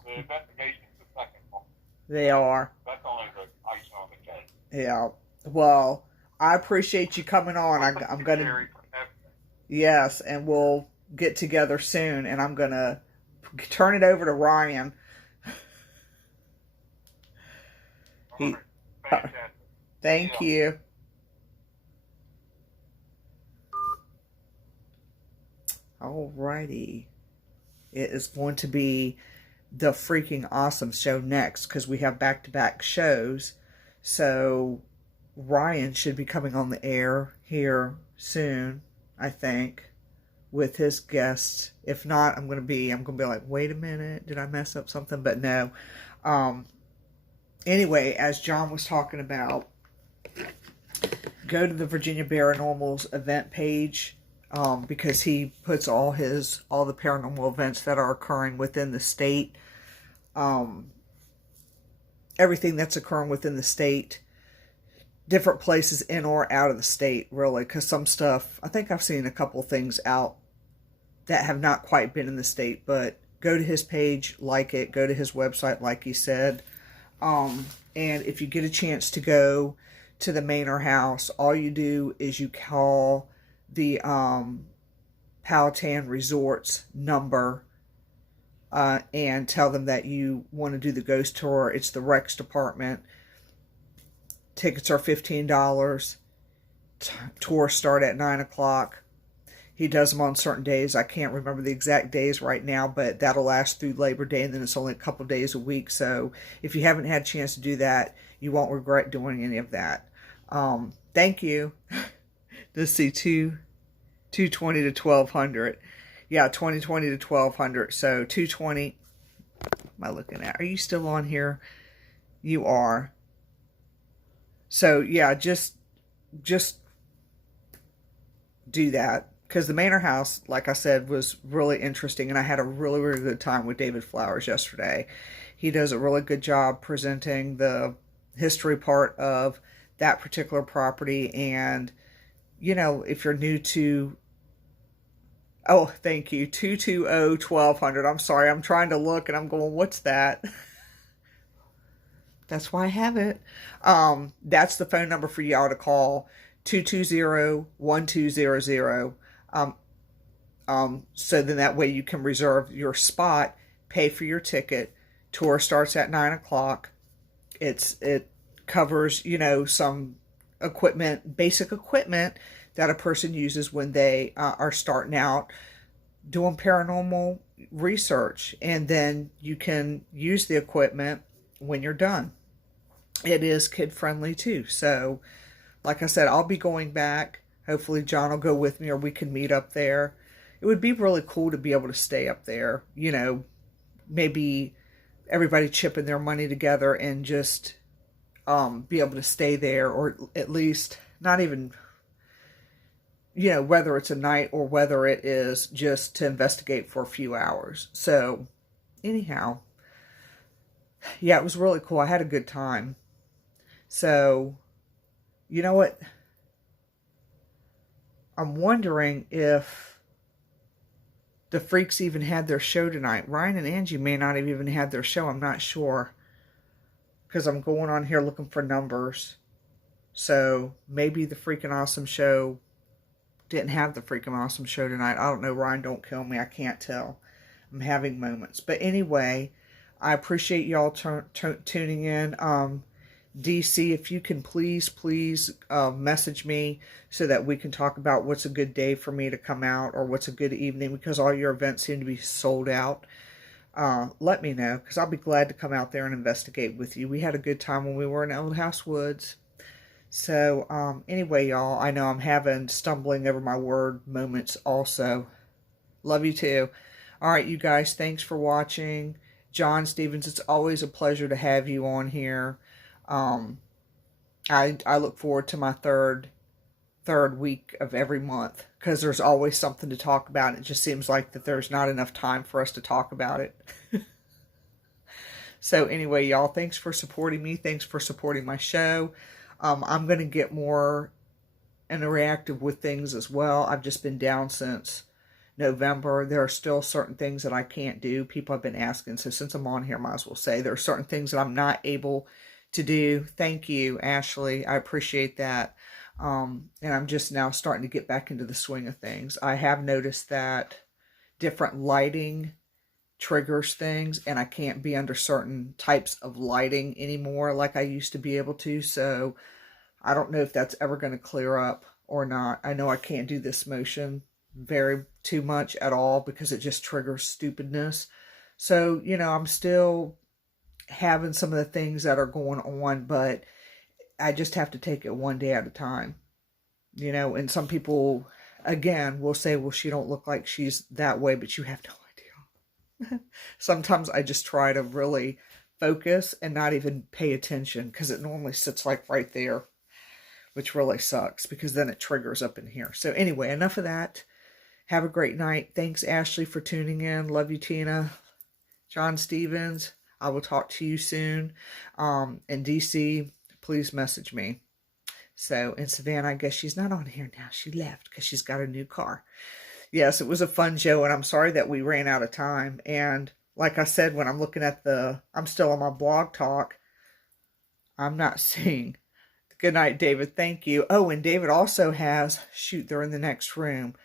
The investigation's the second one. They are. That's only the icing on the cake. Yeah. Well, I appreciate you coming on. I'm going to... Yes, and we'll get together soon, and I'm going to turn it over to Ryan. Thank you. Alrighty. It is going to be the freaking awesome show next, because we have back-to-back shows. So Ryan should be coming on the air here soon, I think, with his guests. If not, I'm gonna be like, wait a minute, did I mess up something? But no. Anyway, as John was talking about, go to the Virginia Paranormal's event page, because he puts all the paranormal events that are occurring within the state, everything that's occurring within the state, different places in or out of the state, really, because some stuff, I think I've seen a couple things out that have not quite been in the state. But go to his page, like it, go to his website, like he said, and if you get a chance to go to the Manor house, all you do is you call the Powhatan Resorts number, and tell them that you want to do the ghost tour. It's the Rex department. Tickets are $15. Tours start at 9 o'clock. He does them on certain days. I can't remember the exact days right now, but that'll last through Labor Day, and then it's only a couple days a week. So if you haven't had a chance to do that, you won't regret doing any of that. Thank you. Let's see, 220 to 1200. Yeah, 2020 to 1200. So 220. Am I looking at? Are you still on here? You are. So yeah, just do that, because the Manor house, like I said, was really interesting, and I had a really, really good time with David Flowers yesterday. He does a really good job presenting the history part of that particular property. And if you're new to, oh, thank you, 220-1200. I'm sorry, I'm trying to look and I'm going, what's that? That's why I have it. That's the phone number for y'all to call, 220-1200. So then that way you can reserve your spot, pay for your ticket. Tour starts at 9 o'clock. It covers, some equipment, basic equipment that a person uses when they are starting out doing paranormal research. And then you can use the equipment when you're done. It is kid friendly too. So like I said, I'll be going back. Hopefully John will go with me, or we can meet up there. It would be really cool to be able to stay up there, maybe everybody chipping their money together and just be able to stay there, or at least not even, whether it's a night or whether it is just to investigate for a few hours. So anyhow, yeah, it was really cool. I had a good time. So, you know what? I'm wondering if the Freaks even had their show tonight. Ryan and Angie may not have even had their show. I'm not sure. Because I'm going on here looking for numbers. So maybe the Freaking Awesome show didn't have the Freaking Awesome show tonight. I don't know. Ryan, don't kill me. I can't tell. I'm having moments. But anyway, I appreciate y'all tuning in. DC, if you can please message me so that we can talk about what's a good day for me to come out or what's a good evening, because all your events seem to be sold out. Let me know, because I'll be glad to come out there and investigate with you. We had a good time when we were in Old House Woods. So anyway, y'all, I know I'm having stumbling over my word moments also. Love you too. All right, you guys, thanks for watching. John Stevens, it's always a pleasure to have you on here. I look forward to my third week of every month, because there's always something to talk about. It just seems like that there's not enough time for us to talk about it. So anyway, y'all, thanks for supporting me. Thanks for supporting my show. I'm going to get more interactive with things as well. I've just been down since November. There are still certain things that I can't do. People have been asking. So since I'm on here, I might as well say there are certain things that I'm not able to do. Thank you, Ashley. I appreciate that. And I'm just now starting to get back into the swing of things. I have noticed that different lighting triggers things, and I can't be under certain types of lighting anymore like I used to be able to. So I don't know if that's ever going to clear up or not. I know I can't do this motion very too much at all because it just triggers stupidness. So, you know, I'm still having some of the things that are going on, but I just have to take it one day at a time, you know. And some people, again, will say, well, she don't look like she's that way, but you have no idea. Sometimes I just try to really focus and not even pay attention, because it normally sits like right there, which really sucks because then it triggers up in here. So anyway, enough of that. Have a great night. Thanks, Ashley, for tuning in. Love you, Tina. John Stevens, I will talk to you soon. And DC, please message me. So, and Savannah, I guess she's not on here now. She left because she's got a new car. Yes, it was a fun show, and I'm sorry that we ran out of time. And like I said, when I'm looking at I'm still on my blog talk, I'm not seeing. Good night, David. Thank you. Oh, and David also has, shoot, they're in the next room.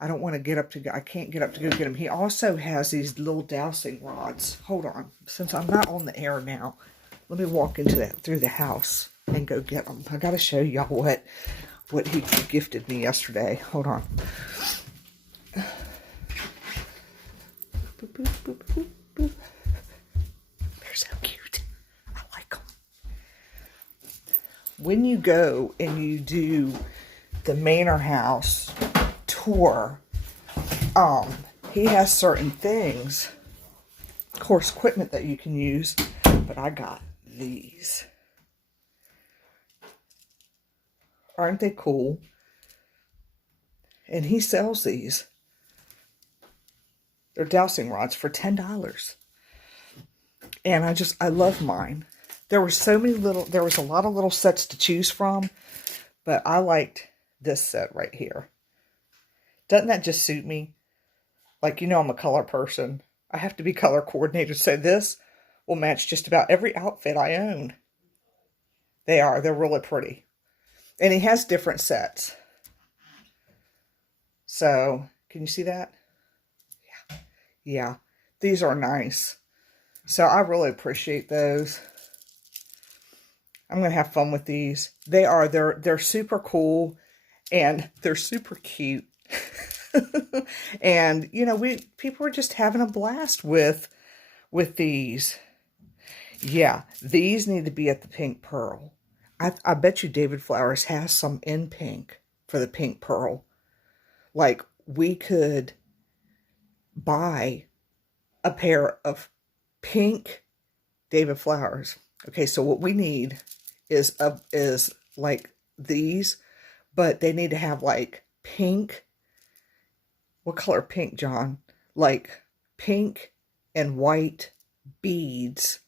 I don't want to get up to, I can't get up to go get him. He also has these little dowsing rods. Hold on. Since I'm not on the air now, let me walk into that through the house and go get them. I got to show y'all what he gifted me yesterday. Hold on. Boop, boop, boop, boop, boop. They're so cute. I like them. When you go and you do the Manor house tour, he has certain things, of course, equipment that you can use, but I got these. Aren't they cool? And he sells these. They're dowsing rods for $10. And I love mine. There was a lot of little sets to choose from, but I liked this set right here. Doesn't that just suit me? Like, you know, I'm a color person. I have to be color coordinated, so this will match just about every outfit I own. They're really pretty. And he has different sets. So, can you see that? Yeah. These are nice. So, I really appreciate those. I'm going to have fun with these. They're super cool, and they're super cute. And, you know, people are just having a blast with these. Yeah, these need to be at the Pink Pearl. I bet you David Flowers has some in pink for the Pink Pearl. Like, we could buy a pair of pink David Flowers. Okay, so what we need is like these, but they need to have like pink. What color pink, John? Like pink and white beads,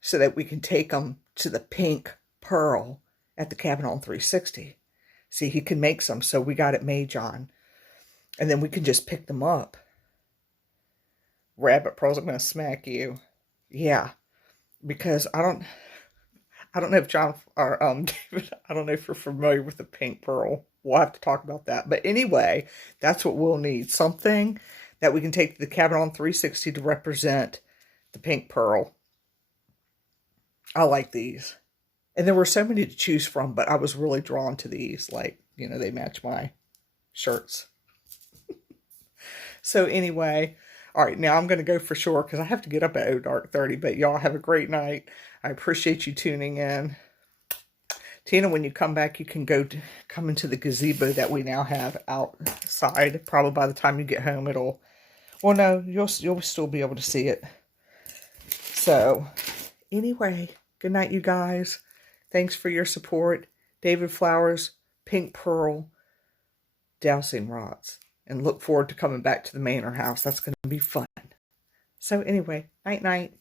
so that we can take them to the Pink Pearl at the Cabin on 360. See, he can make some, so we got it made, John. And then we can just pick them up rabbit pearls, I'm going to smack you. Yeah, because I don't know if John or David, I don't know if you're familiar with the pink pearl. We'll have to talk about that. But anyway, that's what we'll need. Something that we can take to the cabin on 360 to represent the pink pearl. I like these. And there were so many to choose from, but I was really drawn to these. Like, you know, they match my shirts. So anyway, all right, now I'm going to go for sure because I have to get up at dark 30. But y'all have a great night. I appreciate you tuning in. Tina, when you come back, you can come into the gazebo that we now have outside. Probably by the time you get home, well, no, you'll still be able to see it. So anyway, good night, you guys. Thanks for your support. David Flowers, Pink Pearl, Dowsing Rods. And look forward to coming back to the Manor house. That's going to be fun. So anyway, night-night.